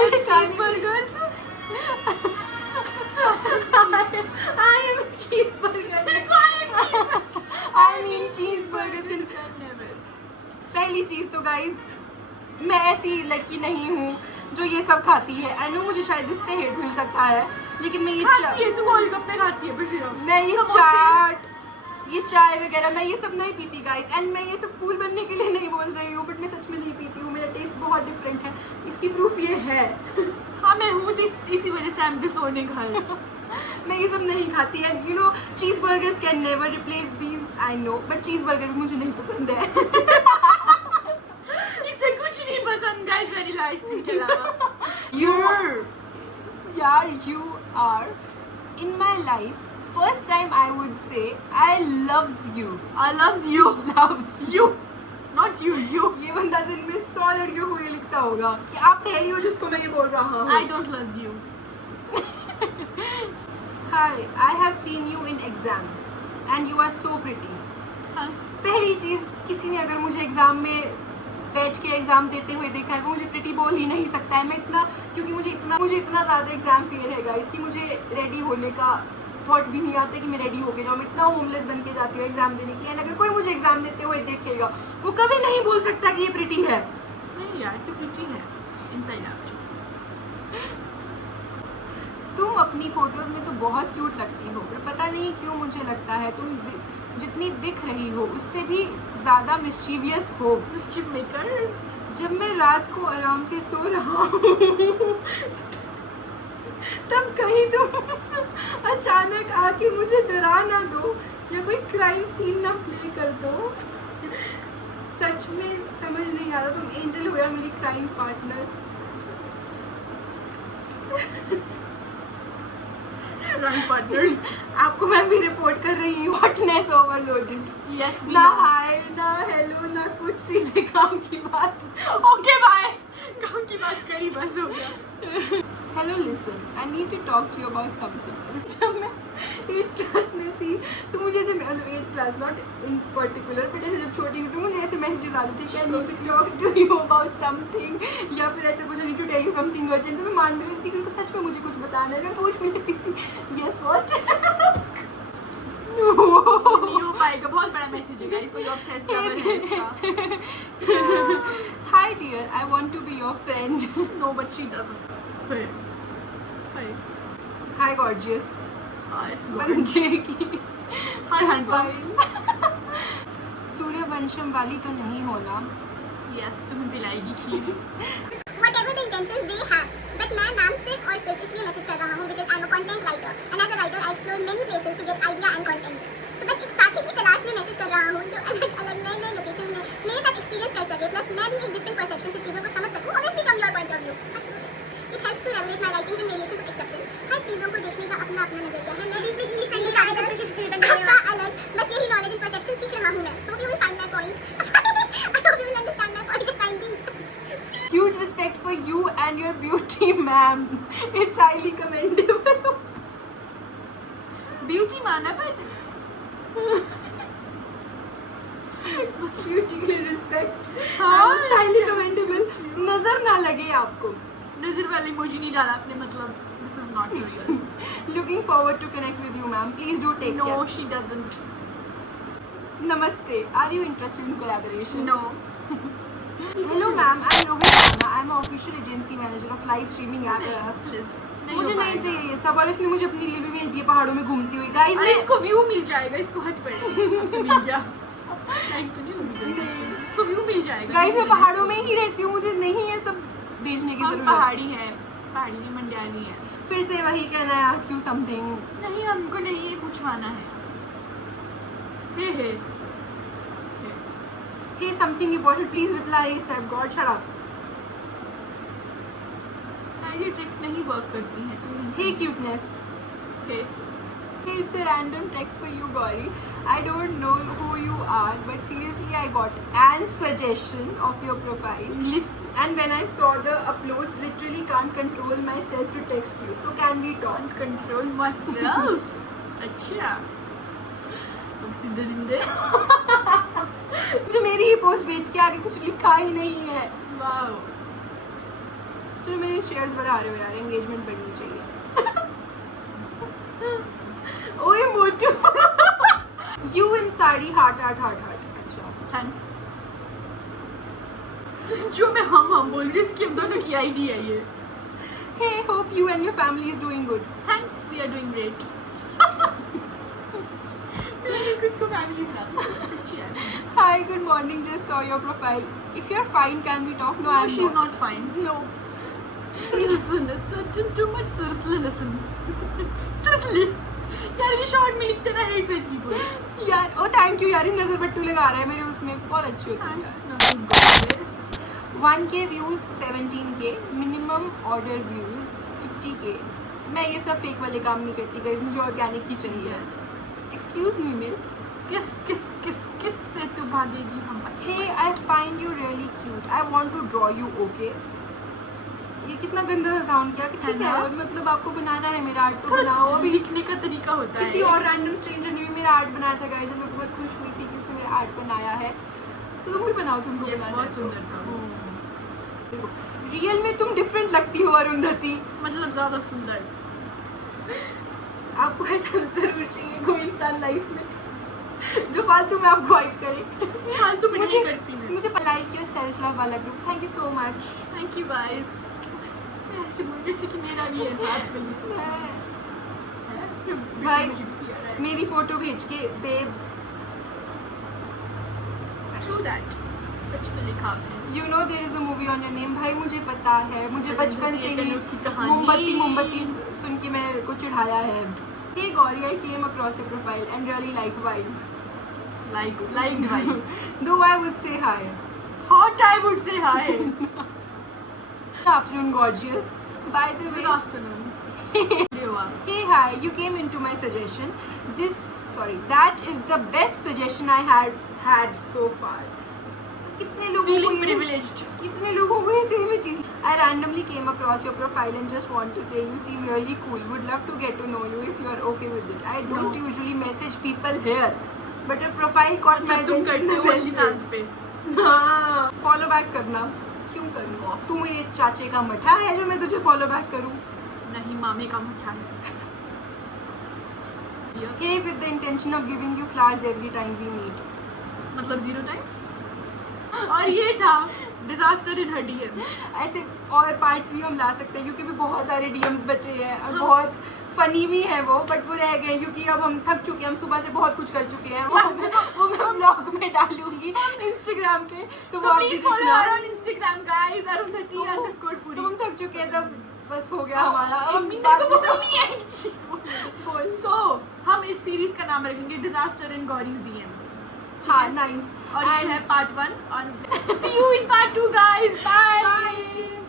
मुझे cheeseburgers. I am cheeseburger. I mean cheeseburgers. पहली चीज तो गाइज, मैं ऐसी लड़की नहीं हूँ जो ये सब खाती है. आई नो मुझे शायद इस पे हेट मिल सकता है, लेकिन मैं ये तू गोलगप्पे खाती है सिर्फ. मैं ये चाट, ये चाय वगैरह मैं ये सब नहीं पीती गाइज. एंड मैं ये सब कूल बनने के लिए नहीं बोल रही हूँ, बट मैं सच में नहीं पीती हूँ. मेरा टेस्ट बहुत डिफरेंट है, इसकी प्रूफ ये है. हाँ मैं हूँ, इसी वजह से I'm disowning her. मैं ये सब नहीं खाती. एंड यू नो चीज burgers can never replace these, I know, but चीज बर्गर भी मुझे नहीं पसंद है. इसे कुछ नहीं पसंद गाइस, वेरी लाइट के अलावा. You are in my life. First time I would say I loves you. I loves you. Loves you. Not you. ये बंदा दिन में 100 लड़कियों को ये लिखता होगा कि आप पहली हो जिसको मैं ये बोल रहा हूँ. I don't love you. Hi, I have seen you in exam and you are so pretty. पहली चीज, किसी ने अगर मुझे एग्जाम में बैठ के एग्जाम देते हुए देखा है वो मुझे प्रिटी बोल ही नहीं सकता है. मैं इतना, क्योंकि मुझे इतना ज़्यादा एग्जाम फियर है गाइस कि मुझे रेडी होने का थॉट भी नहीं आता कि मैं रेडी होके जाऊँ. मैं इतना होमलेस बन के जाती हूँ एग्जाम देने की. एंड अगर कोई मुझे एग्जाम देते हुए देखेगा वो कभी नहीं बोल सकता कि ये प्रिटी है. नहीं यार, तू प्रिटी है इनसाइड आउट. तुम अपनी फोटोज में तो बहुत क्यूट लगती हो, पर पता नहीं क्यों मुझे लगता है तुम जितनी दिख रही हो उससे भी ज़्यादा मिस्चीवियस हो. Mischief maker. जब मैं रात को आराम से सो रहा हूँ तब कहीं तुम अचानक आके मुझे डरा ना दो या कोई क्राइम सीन ना प्ले कर दो. सच में समझ नहीं आता तुम एंजल हो या मेरी क्राइम पार्टनर. Crime partner. आपको मैं भी रिपोर्ट कर रही हूँ. Hotness overloaded. यस. ना हाय ना हेलो ना कुछ, सीधे काम की बात. Okay bye. काम की बात करी, बस हो गया. Hello listen, I need to talk to you about something. जब मैं 8th क्लास में थी तो मुझे ऐसे, 8th class not in particular, but ऐसे जब छोटी थी तो मुझे ऐसे मैसेजेस आते थे कि I need to talk to you about something, या फिर ऐसे कुछ I need to tell you something urgent. तो मैं मान भी लेती थी कि उनको सच में मुझे कुछ बताना है. मैं पूछ भी लेती थी यस व्हाट. नहीं हो पाएगा, बहुत बड़ा मैसेज है गाइस, कोई ऑब्सेस्ड है इसका. Hi dear, I want to be your friend. No but she doesn't. Hi gorgeous. Hi बंदे की हाय हैंडपंप. सूर्यवंशम वाली तो नहीं हो ना. यस, तुम्हें पिलाएगी खीर. Whatever the intentions they have, but मैं नाम सिर्फ और सिर्फ इसलिए मैसेज कर रहा हूँ because I'm a content writer and as a writer I explore many places to get idea and content. So बस एक साथी की तलाश में मैसेज कर रहा हूँ जो अलग नए लोकेशन में मेरे साथ एक्सपीरियंस कर सके, प्लस मैं भी एक डिफरेंट परसेप्शन से चीज़ों को समझ सकूँ, obviously from your point of view. It helps to elaborate my writings and variations of acceptance. हर चीज़ों को देखने का अपना नजरिया है. मैं बीच में इंग्लिश फ्रेंड आपका अलग, बस यही नॉलेज एंड परसेप्शन सीख रहा हूँ मैं. Hope you will find my point. I hope you will understand my point and findings. Huge respect for you and your beauty, ma'am. It's highly commendable. Beauty माना but Beauty के respect. हाँ, It's highly commendable. नजर ना लगे आपको. नजर वाला emoji नहीं डाला आपने, मतलब this is not real. Looking forward to connect with you, ma'am. Please do take no care. She doesn't. Namaste. Are you interested in collaboration? No. Hello, ma'am. I'm Rohit Sharma. I'm an official agency manager of live streaming app. Please मुझे नहीं चाहिए ये सब, और इसने मुझे अपनी reel भी भेज दी है पहाड़ों में घूमती हुई. गाइस अरे इसको व्यू मिल जाएगा, इसको हट पड़ेगा. मिल गया. लाइक तो नहीं होगी, इसको व्यू मिल जाएगा. गाइस मैं पहाड़ों में ही रहती हूँ, मुझे नहीं है सब भेजने की हम जरूरत. पहाड़ी है, पहाड़ी नहीं मंडियाली है. फिर से वही कहना है, आस्क यू समथिंग. नहीं, हमको नहीं ये पूछवाना है. हे Hey, something important. Please reply. Sir, God, shut up. ये ट्रिक्स नहीं वर्क करती हैं. तुम Hey, cuteness. Hey Hey, it's a random text for you, Gauri. I don't know who you are, but seriously, I got an suggestion of your profile. English. And when I saw the uploads, literally can't control myself to text you. So can we talk? Control myself. अच्छा, अब सीधे दिंदे. जो मेरी ही post भेज के आगे कुछ लिखा ही नहीं है. वाओ. चलो मेरे शेयर्स बढ़ा रहे हो यार, एंगेजमेंट बढ़नी चाहिए। ओए मोटू you in sari heart heart heart heart. अच्छा थैंक्स। जो मैं हम बोल रही हूँ, इसकी हम दोनों की आईडी है ये। Hey hope you and your family is doing good. Thanks, we are doing great. मैंने खुद को फैमिली बना दिया। Hi, good morning. Just saw your profile. If you're fine, can we talk? No, No, I'm she's not. not fine. No. Listen, it's too much. Seriously, listen. Seriously. यार ये short में लिखते ना हेड से keyboard. यार ओ thank you यार, नजर बट्टू लगा रहा है मेरे उसमें, बहुत अच्छी होती है। Thanks. 1K views, 17K minimum order views, 50K। मैं ये सब फेक वाले काम नहीं करती गाइस, मुझे ऑर्गेनिक ही चाहिए। एक्सक्यूज मी मिस, किस से तू भागेगी हम? Hey I find you really cute, I want to draw you. Okay, ये कितना गंदा सा साउंड किया कि ठीक है है, ना? मतलब आपको बनाना है मेरा आर्ट तो थोड़ा बनाओ। अभी लिखने का तरीका होता है। किसी और रैंडम स्ट्रेंजर ने भी मेरा आर्ट बनाया था गाइस, मैं बहुत खुश हुई थी कि उसने मेरा आर्ट बनाया है। तो तुम भी बनाओ, तुमको Yes, बनाना बहुत है सुंदर था। तो। रियल में तुम डिफरेंट लगती हो अरुंधति, मतलब ज्यादा सुंदर। आपको ऐसा जरूर चाहिए कोई इंसान लाइफ में जो फालतू में आपको हाइप करे। फालतू में नहीं करती मैं। मुझे लाइक योर सेल्फ लव वाला group, thank you so much. Thank you guys. ऐसे बोल जैसे कि मेरा भी है साथ में। भाई मेरी फोटो भेज के बेब, True that. सच तो लिखा आपने। You know there is a movie on your name. भाई मुझे पता है, मुझे बचपन से ही अनोखी कहानी। मोमबत्ती सुन के मेरे को चिढ़ाया है। Hey Gauri, I came across your profile and really like vibe, Like why? दो I would say hi. Hot I would say hi. Good afternoon, gorgeous. By the way, Good afternoon. hey, hi. You came into my suggestion. That is the best suggestion I had so far. कितने लोगों को Feeling ये- privileged. कितने लोगों को ये same चीज। I randomly came across your profile and just want to say you seem really cool. Would love to get to know you if you are okay with it. I don't No. usually message people here, but your profile caught my मतलब तुम करते हो OnlyFans पे। हाँ, follow back करना। क्यों करूँ? तू मेरे चाचे का मठा है जो मैं तुझे फॉलो बैक करूँ? नहीं, मामे का मुठा है। Hey, with the intention of giving you flowers every time we meet. मतलब 0 times। और ये था डिजास्टर इन हर DMs। ऐसे और पार्ट्स भी हम ला सकते हैं क्योंकि भी बहुत सारे DMs बचे हैं और बहुत फनी भी है वो, बट वो रह गए क्योंकि अब हम थक चुके हैं, हम सुबह से बहुत कुछ कर चुके हैं। वो मैं व्लॉग में डालूंगी इंस्टाग्राम पे, तो वो आप भी प्लीज फॉलो देखना। Hour on Instagram guys, अरुंधति_पुरी। तो हम थक चुके हैं, तब बस हो गया हमारा। अब मेरे को बोलनी है एक चीज बोल। सो हम इस सीरीज का नाम रखेंगे डिजास्टर इन गौरीज DMs। हाँ, नाइस। और ये है पार्ट 1 और see you in part 2 guys. Bye.